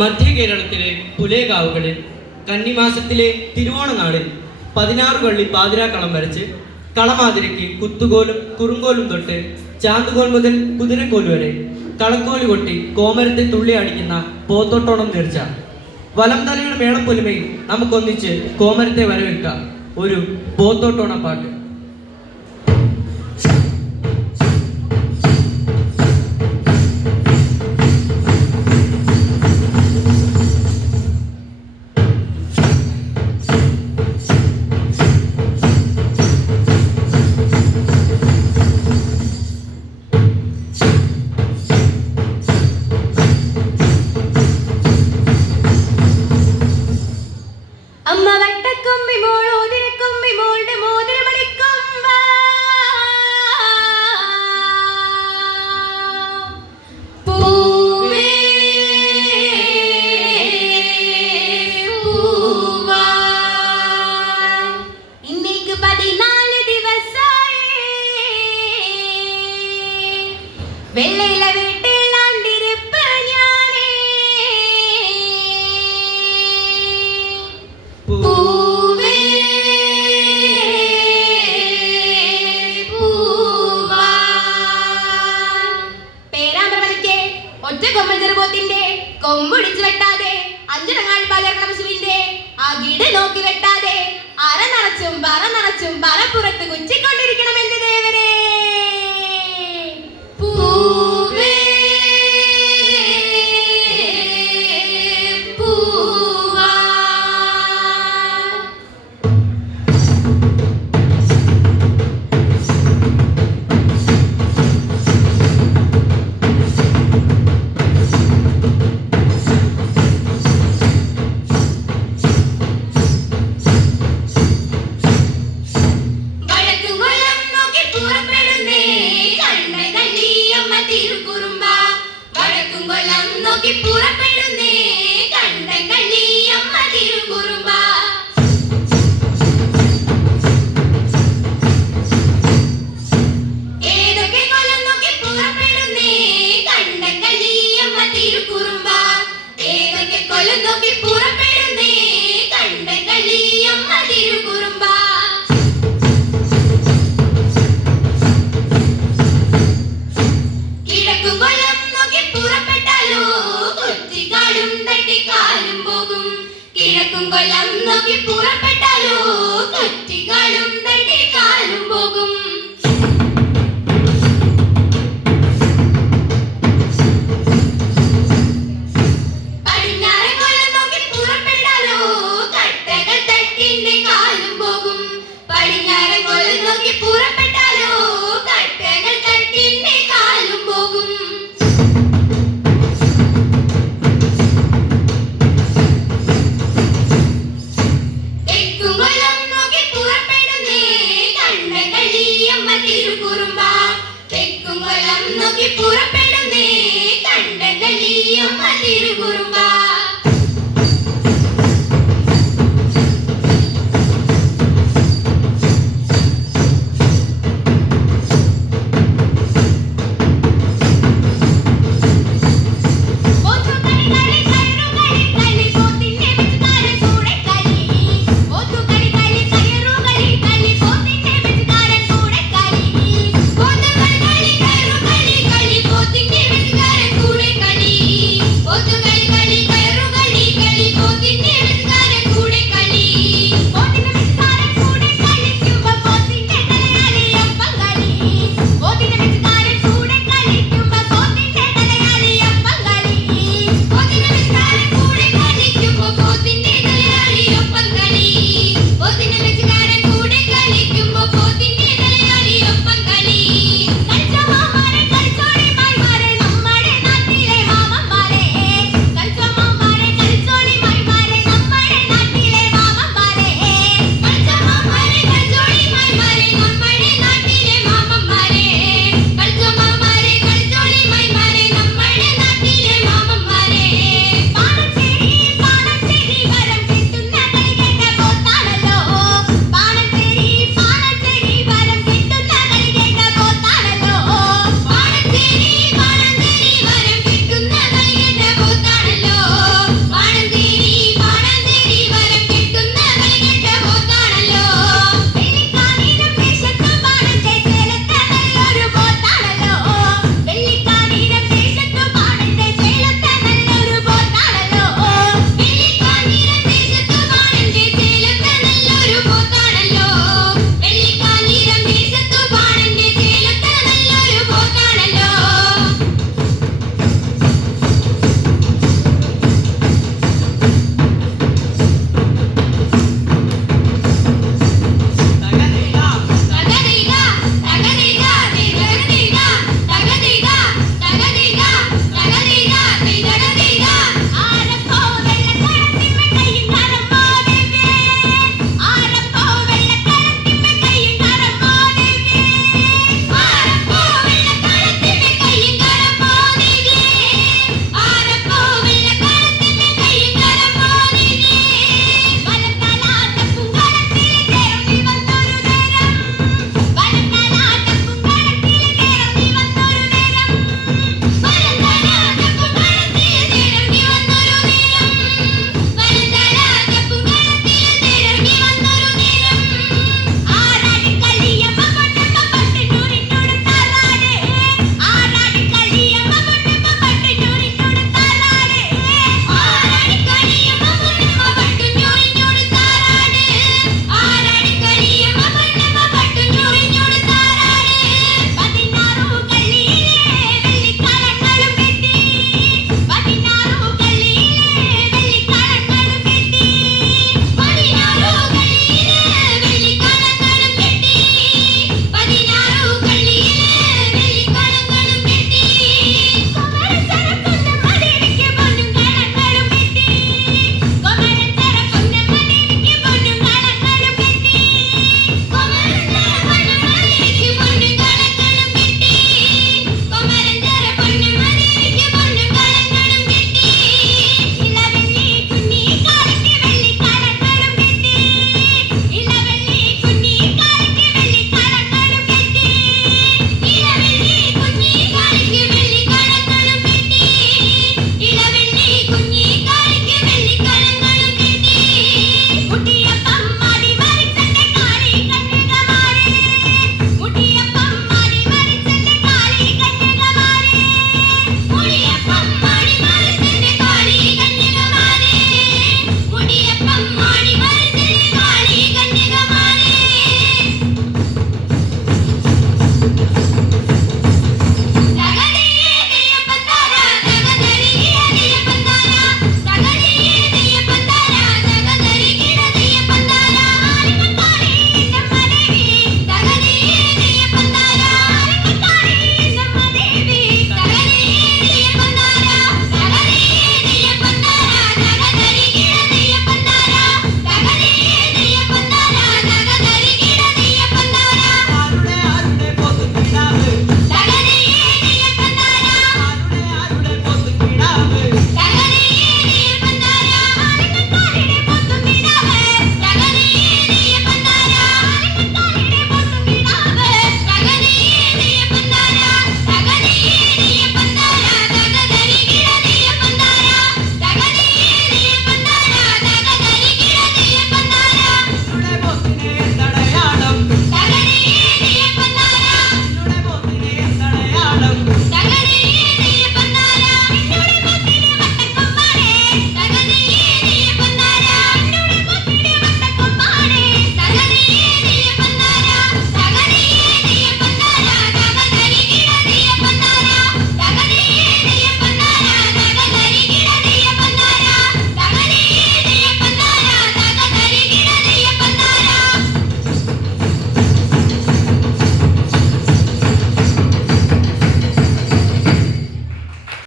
മധ്യ കേരളത്തിലെ പുലേകാവുകളിൽ കന്നിമാസത്തിലെ തിരുവോണനാളിൽ പതിനാറ് വള്ളി പാതിരാക്കളം വരച്ച് കളമാതിരയ്ക്ക് കുത്തുകോലും കുറുങ്കോലും തൊട്ട് ചാന്തുകോൽ മുതൽ കുതിരക്കോൽ വരെ കളക്കോൽ കൊട്ടി കോമരത്തെ തുള്ളി അടിക്കുന്ന പോത്തോട്ടോണം തീർച്ച. വലം തലയുടെ മേളപ്പൊലിമയിൽ നമുക്കൊന്നിച്ച് കോമരത്തെ വരവേൽക്കാം. ഒരു പോത്തോട്ടോണ പാട്ട്. വെള്ളയില വീട്ടിലാണ്ടിരിപ്പ് ഞാനേ. ഒറ്റ നോക്കി വെട്ടാതെ അര നിറച്ചും പറ നിറച്ചും പറപ്പുറത്ത് കുച്ചിക്കൊണ്ടിരിക്കണം എന്റെ ദേവരെ.